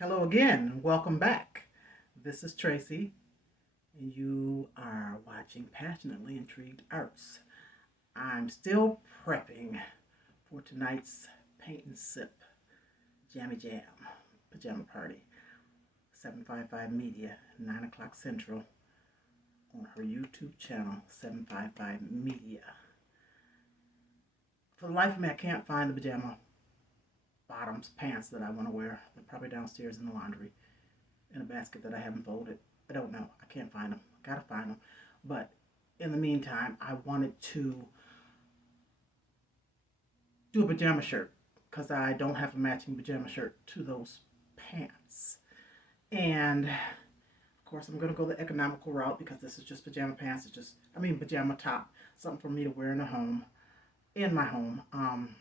Hello again. Welcome back. This is Tracy, and you are watching Passionately Intrigued Arts. I'm still prepping for tonight's paint and sip jammy jam pajama party. 755 Media, 9 o'clock Central on her YouTube channel, 755 Media. For the life of me, I can't find the pajama bottoms, pants that I want to wear. They're probably downstairs in the laundry in a basket that I haven't folded. I don't know. I can't find them. Gotta find them. But in the meantime, I wanted to do a pajama shirt because I don't have a matching pajama shirt to those pants. And of course, I'm going to go the economical route because this is just pajama pants. Pajama top. Something for me to wear in my home.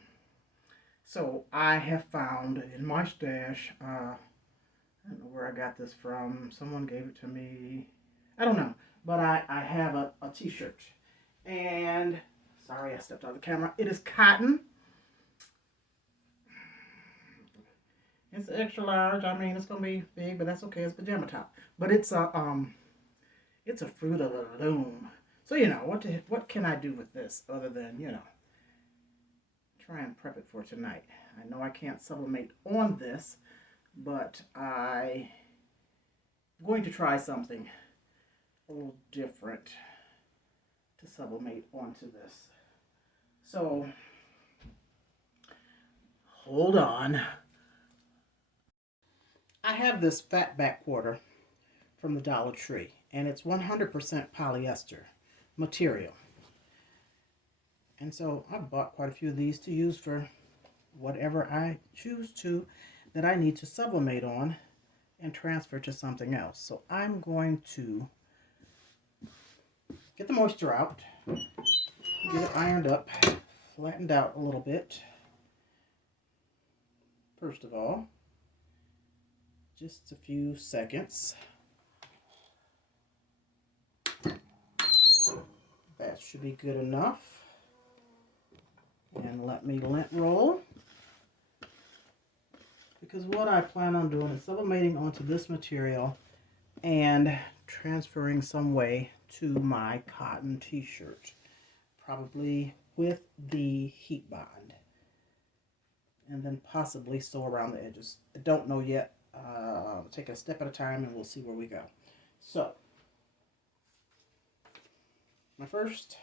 So I have found in my stash, I don't know where I got this from. Someone gave it to me. I don't know. But I have a t-shirt. And, sorry I stepped out of the camera. It is cotton. It's extra large. I mean, it's going to be big, but that's okay. It's pajama top. But it's a Fruit of the Loom. So, what can I do with this other than, try and prep it for tonight. I know I can't sublimate on this, but I'm going to try something a little different to sublimate onto this. So, hold on. I have this fat back quarter from the Dollar Tree, and it's 100% polyester material. And so I bought quite a few of these to use for whatever I choose to that I need to sublimate on and transfer to something else. So I'm going to get the moisture out, get it ironed up, flattened out a little bit. First of all, just a few seconds. That should be good enough. And let me lint roll, because what I plan on doing is sublimating onto this material and transferring some way to my cotton t-shirt, probably with the heat bond, and then possibly sew around the edges. I don't know yet. Take it a step at a time and we'll see where we go. So my first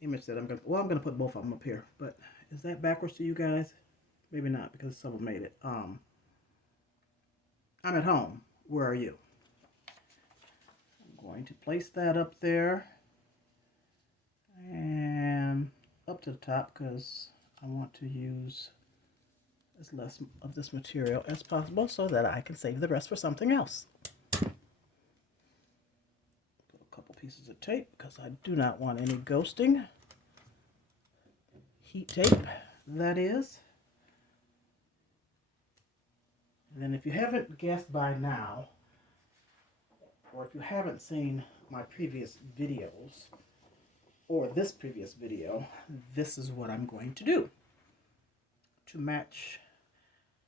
image that I'm going to put both of them up here, but is that backwards to you guys? Maybe not, because it's sublimated. I'm at home. Where are you? I'm going to place that up there and up to the top because I want to use as less of this material as possible so that I can save the rest for something else. Pieces of tape because I do not want any ghosting. Heat tape, that is. And then if you haven't guessed by now, or if you haven't seen my previous videos, or this previous video, this is what I'm going to do to match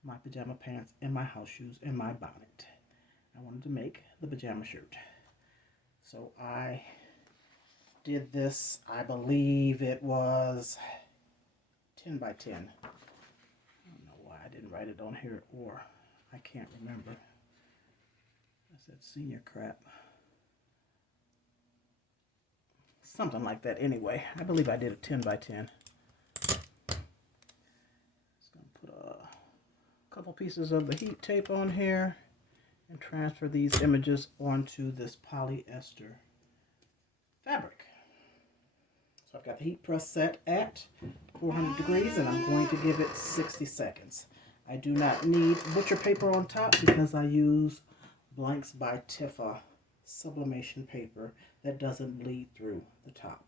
my pajama pants and my house shoes and my bonnet. I wanted to make the pajama shirt. So I did this, I believe it was 10 by 10. I don't know why I didn't write it on here, or I can't remember. I said senior crap. Something like that anyway. I believe I did a 10 by 10. Just going to put a couple pieces of the heat tape on here and transfer these images onto this polyester fabric. So I've got the heat press set at 400 degrees and I'm going to give it 60 seconds. I do not need butcher paper on top because I use Blanks by Tifa sublimation paper that doesn't bleed through the top.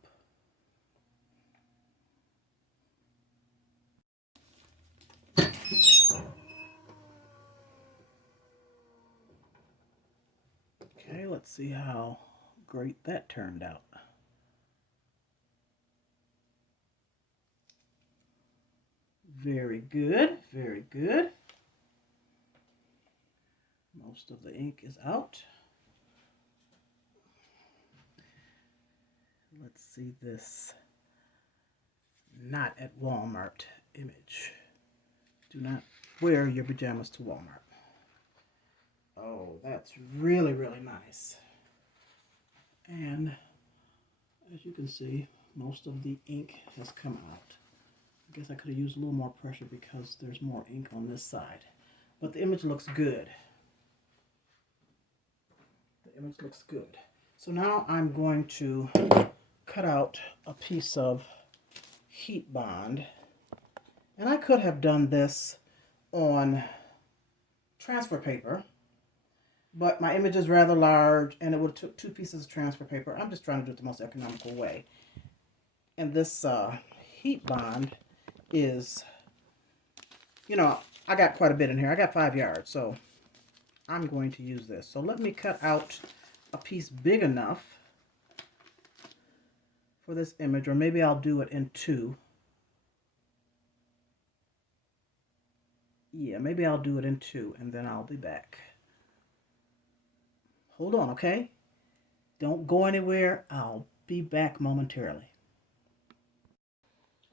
Okay, let's see how great that turned out. Very good, very good. Most of the ink is out. Let's see this not at Walmart image. Do not wear your pajamas to Walmart. Oh, that's really, really nice. And as you can see, most of the ink has come out. I guess I could have used a little more pressure because there's more ink on this side. But the image looks good. The image looks good. So now I'm going to cut out a piece of heat bond. And I could have done this on transfer paper, but my image is rather large and it would have took 2 pieces of transfer paper. I'm just trying to do it the most economical way. And this heat bond is, you know, I got quite a bit in here. I got 5 yards, so I'm going to use this. So let me cut out a piece big enough for this image, or maybe I'll do it in 2. Yeah, maybe I'll do it in 2 and then I'll be back. Hold on, okay? Don't go anywhere. I'll be back momentarily.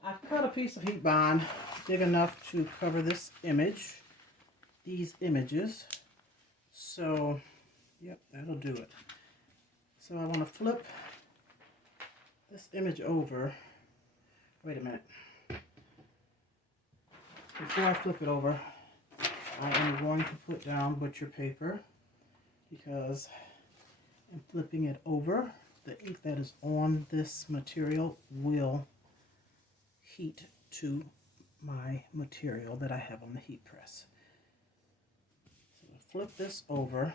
I've cut a piece of heat bond big enough to cover this image, these images. So, yep, that'll do it. So I want to flip this image over. Wait a minute. Before I flip it over, I am going to put down butcher paper because I'm flipping it over. The ink that is on this material will heat to my material that I have on the heat press. So I flip this over,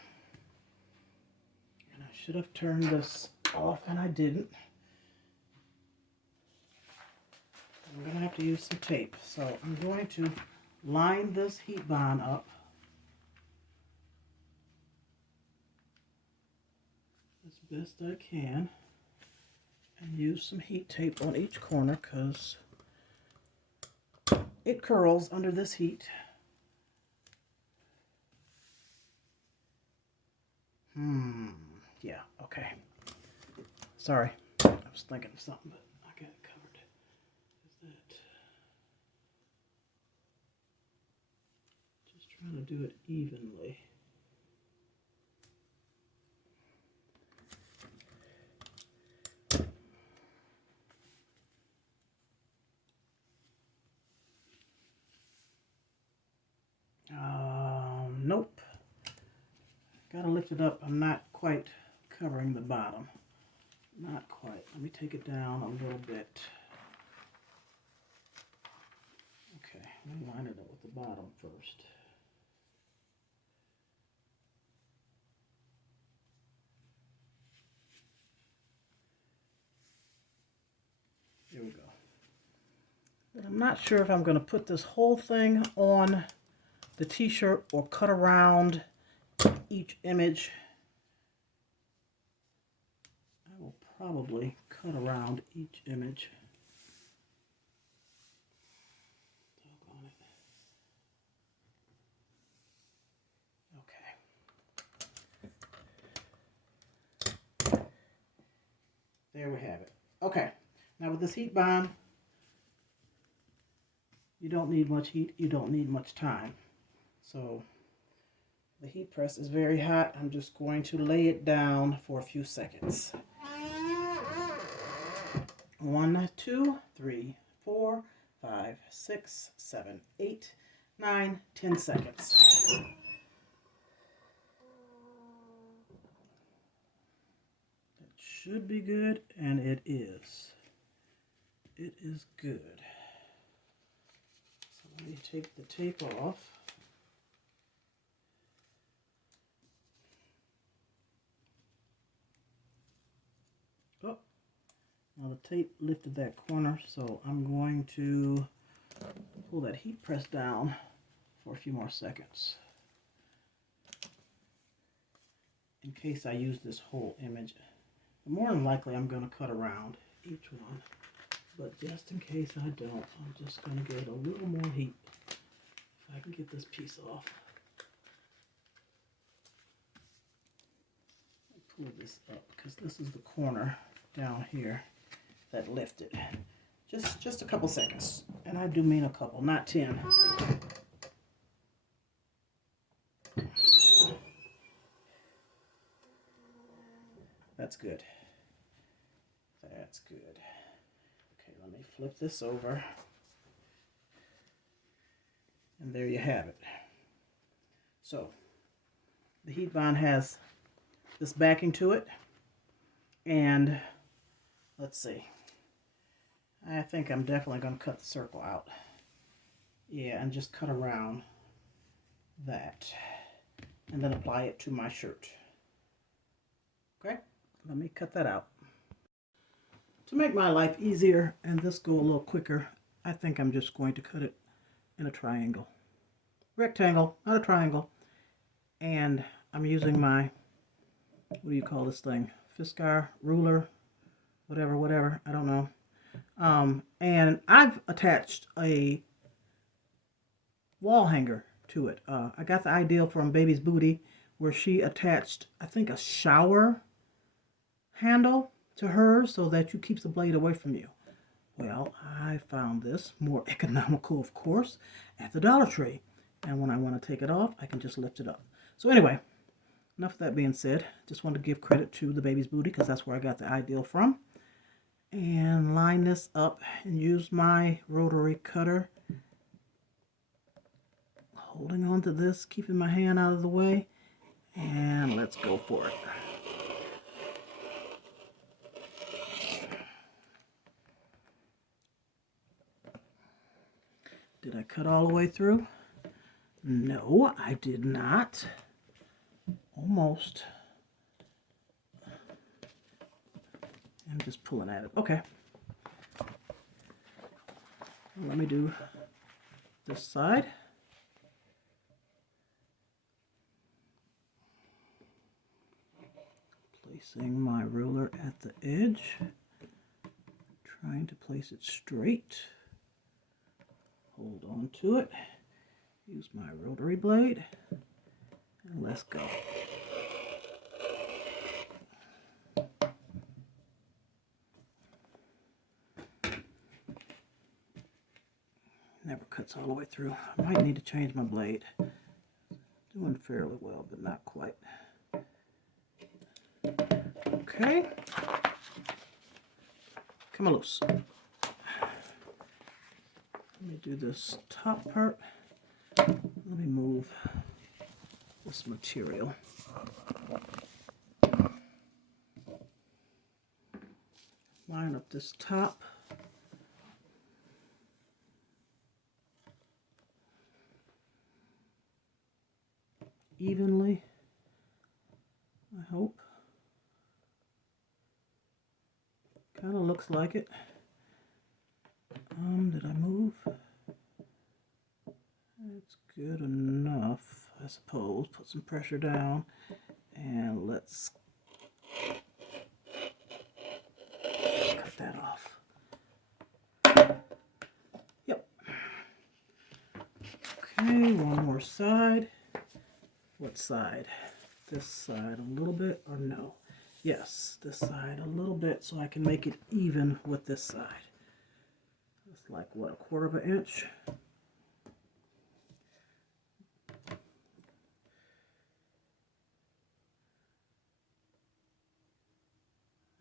and I should have turned this off and I didn't. I'm going to have to use some tape. So I'm going to line this heat bond up as best I can and use some heat tape on each corner because it curls under this heat. Yeah, okay. Sorry, I was thinking of something, but I got it covered. Is that... Just trying to do it evenly. Nope. Gotta lift it up. I'm not quite covering the bottom. Not quite. Let me take it down a little bit. Okay, let me line it up with the bottom first. There we go. But I'm not sure if I'm going to put this whole thing on the t-shirt or cut around each image. I will probably cut around each image. Okay. There we have it. Okay. Now with this heat bond, you don't need much heat, you don't need much time. So the heat press is very hot. I'm just going to lay it down for a few seconds. 1, 2, 3, 4, 5, 6, 7, 8, 9, 10 seconds. That should be good, and it is. It is good. So let me take the tape off. Oh, now the tape lifted that corner, so I'm going to pull that heat press down for a few more seconds in case I use this whole image. More than likely I'm going to cut around each one, but just in case I don't, I'm just going to get a little more heat if I can get this piece off. pull this up because this is the corner down here that lifted. Just a couple seconds, and I do mean a couple, not 10. That's good. That's good. Okay, let me flip this over. And there you have it. So, the heat bond has this backing to it. And, let's see. I think I'm definitely going to cut the circle out. Yeah, and just cut around that. And then apply it to my shirt. Okay, let me cut that out. To make my life easier and this go a little quicker, I think I'm just going to cut it in a triangle. Rectangle, not a triangle. And I'm using my, what do you call this thing? Fiskar, ruler, whatever, I don't know. And I've attached a wall hanger to it. I got the idea from Baby's Booty where she attached, I think, a shower handle to hers so that you keeps the blade away from you. Well, I found this more economical, of course, at the Dollar Tree. And when I want to take it off, I can just lift it up. So anyway, enough of that being said, just wanted to give credit to the Baby's Booty because that's where I got the idea from. And line this up and use my rotary cutter. Holding on to this, keeping my hand out of the way. And let's go for it. Did I cut all the way through? No, I did not. Almost. I'm just pulling at it. Okay. Let me do this side. Placing my ruler at the edge. Trying to place it straight. Hold on to it. Use my rotary blade. And let's go. Never cuts all the way through. I might need to change my blade. Doing fairly well, but not quite. Okay. Come on loose. Let me do this top part. Let me move this material. Line up this top. Evenly, I hope. Kind of looks like it. Did I move? It's good enough, I suppose. Put some pressure down and let's cut that off. Yep. Okay, one more side. What side? This side a little bit or no? Yes, this side a little bit so I can make it even with this side. It's like, what, 1/4 of an inch?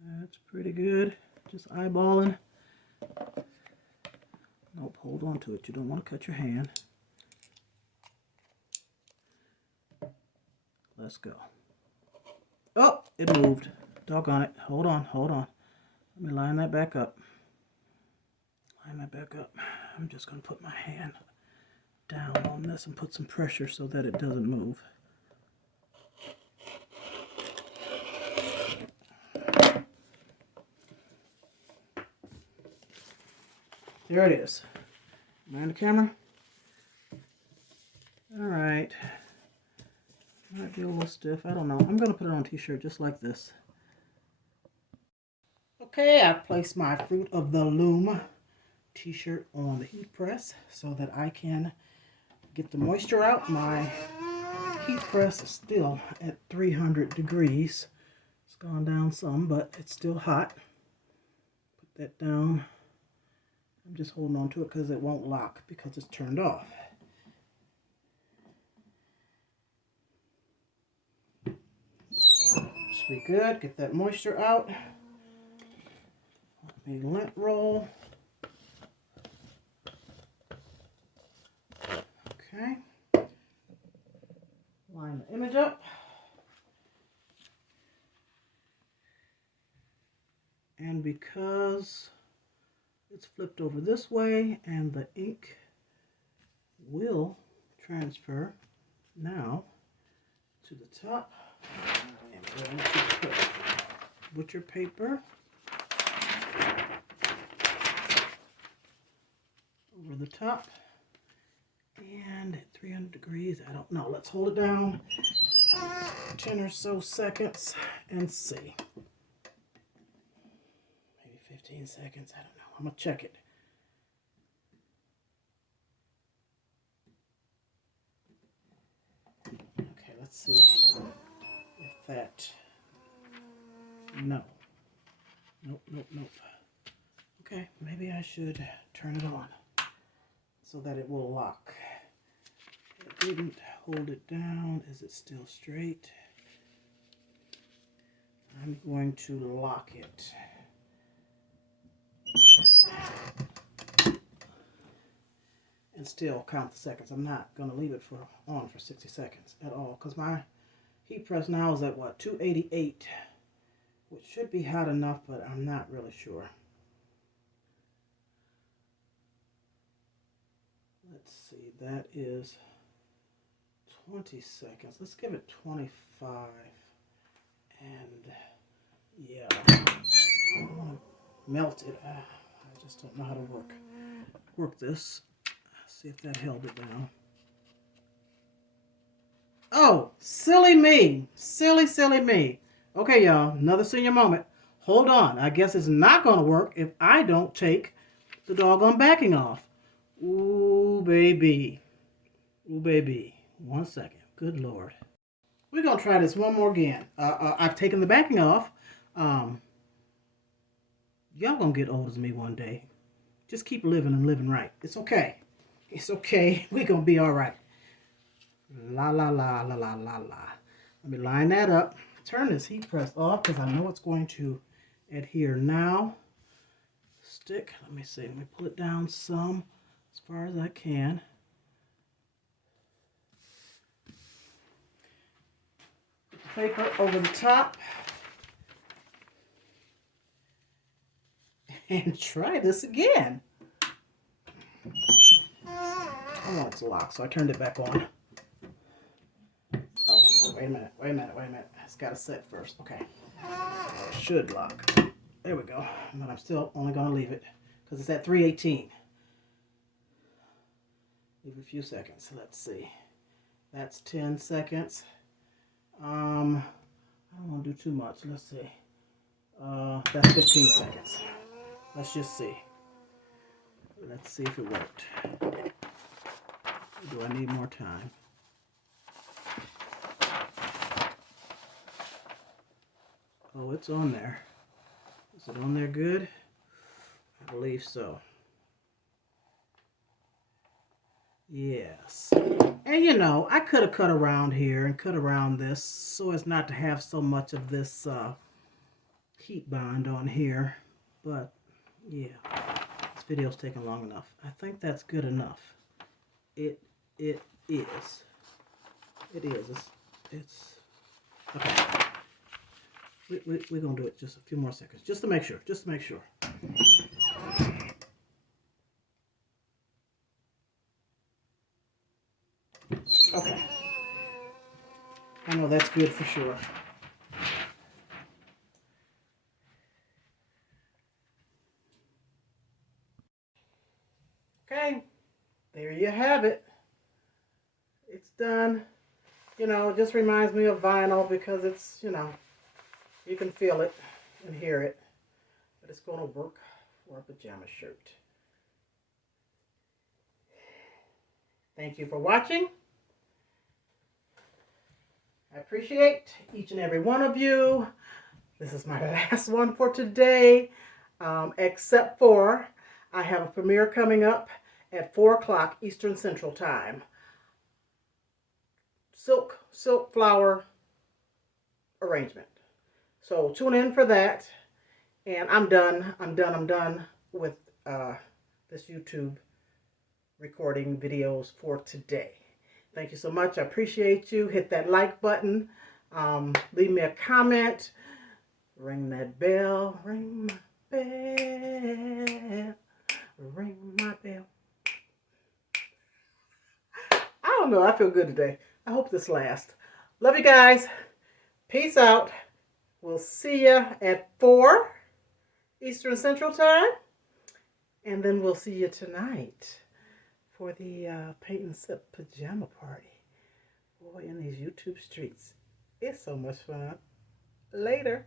That's pretty good. Just eyeballing. Nope, hold on to it. You don't want to cut your hand. Let's go. Oh, it moved. Doggone it. Hold on, hold on. Let me line that back up. Line that back up. I'm just going to put my hand down on this and put some pressure so that it doesn't move. There it is. Am I on the camera? All right. Might be a little stiff. I don't know. I'm going to put it on a t-shirt just like this. Okay, I placed my Fruit of the Loom t-shirt on the heat press so that I can get the moisture out. My heat press is still at 300 degrees. It's gone down some, but it's still hot. Put that down. I'm just holding on to it because it won't lock because it's turned off. Should be good. Get that moisture out. Let me lint roll. Okay. Line the image up. And because it's flipped over this way and the ink will transfer now to the top, I'm going to put butcher paper over the top and at 300 degrees, I don't know, let's hold it down 10 or so seconds and see. 15 seconds, I don't know. I'm going to check it. Okay, let's see if that... No. Nope, nope, nope. Okay, maybe I should turn it on so that it will lock. It didn't hold it down. Is it still straight? I'm going to lock it. And still count the seconds. I'm not going to leave it on for 60 seconds at all because my heat press now is at what, 288, which should be hot enough, but I'm not really sure. Let's see, that is 20 seconds. Let's give it 25. And yeah, I want to melt it. I just don't know how to work this. See if that held it down. Oh, silly me. Silly, silly me. Okay, y'all, another senior moment. Hold on. I guess it's not going to work if I don't take the doggone backing off. Ooh, baby. Ooh, baby. 1 second. Good Lord. We're going to try this one more again. I've taken the backing off. Y'all going to get old as me one day. Just keep living and living right. It's okay. It's okay. We're going to be all right. La, la, la, la, la, la, la. Let me line that up. Turn this heat press off because I know it's going to adhere now. Stick. Let me see. Let me pull it down some as far as I can. Put the paper over the top. And try this again. I want it to lock, so I turned it back on. Oh, wait a minute. It's got to set first. Okay. It should lock. There we go. But I'm still only going to leave it because it's at 318. Leave a few seconds. Let's see. That's 10 seconds. I don't want to do too much. Let's see. That's 15 seconds. Let's just see. Let's see if it worked. Do I need more time? Oh, it's on there. Is it on there good? I believe so. Yes. And you know, I could have cut around here and cut around this so as not to have so much of this heat bond on here. But yeah, this video's taking long enough. I think that's good enough. It is. It is. It's okay. We're gonna do it just a few more seconds, just to make sure. Just to make sure. Okay. I know that's good for sure. Okay. There you have it. It's done. You know, it just reminds me of vinyl because it's, you know, you can feel it and hear it. But it's going to work for a pajama shirt. Thank you for watching. I appreciate each and every one of you. This is my last one for today, except for I have a premiere coming up at 4 o'clock Eastern Central Time. Silk flower arrangement. So tune in for that. And I'm done. I'm done with this YouTube recording videos for today. Thank you so much. I appreciate you. Hit that like button. Leave me a comment. Ring that bell. Ring my bell. Ring my bell. I don't know. I feel good today. I hope this lasts. Love you guys. Peace out. We'll see you at 4 Eastern Central Time. And then we'll see you tonight for the paint and sip pajama party. Boy, in these YouTube streets. It's so much fun. Later.